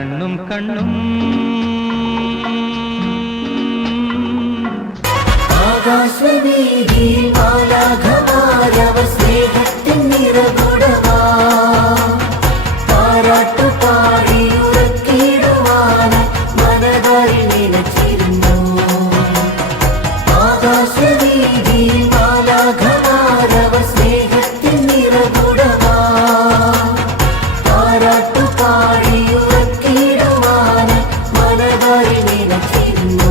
കണ്ണും കണ്ണും ആകാശവീതിയിൽ മാലാഖമാരവർ സ്നേഹത്തിൻ നിറകുടമാ താരാട്ടുപാടി ഉറക്കിടുവാൻ മനതാരിൽ നിലച്ചിരുന്നു. ആകാശവീതിയിൽ മാലാഖമാരവർ സ്നേഹത്തിൻ നിറകുടമാ താരാട്ടുപാടി ഉറക്കിടുവാൻ മനതാരിൽ നിലച്ചിരുന്നു.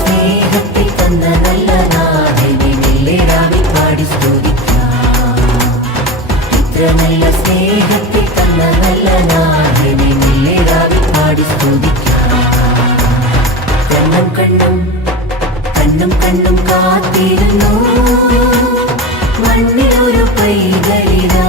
സ്നേഹത്തിൽ തന്ന നല്ല നാഥനെ മെല്ലെ പാടി സ്തുതിക്കാം. ഇത്ര നല്ല സ്നേഹത്തിൽ തന്ന നല്ല നാഥനെ മെല്ലെ പാടി സ്തുതിക്കാം. കണ്ണും കണ്ണും കണ്ണും കണ്ണും കാത്തിരുന്നു മണ്ണിലൊരു പൈതലിതാ.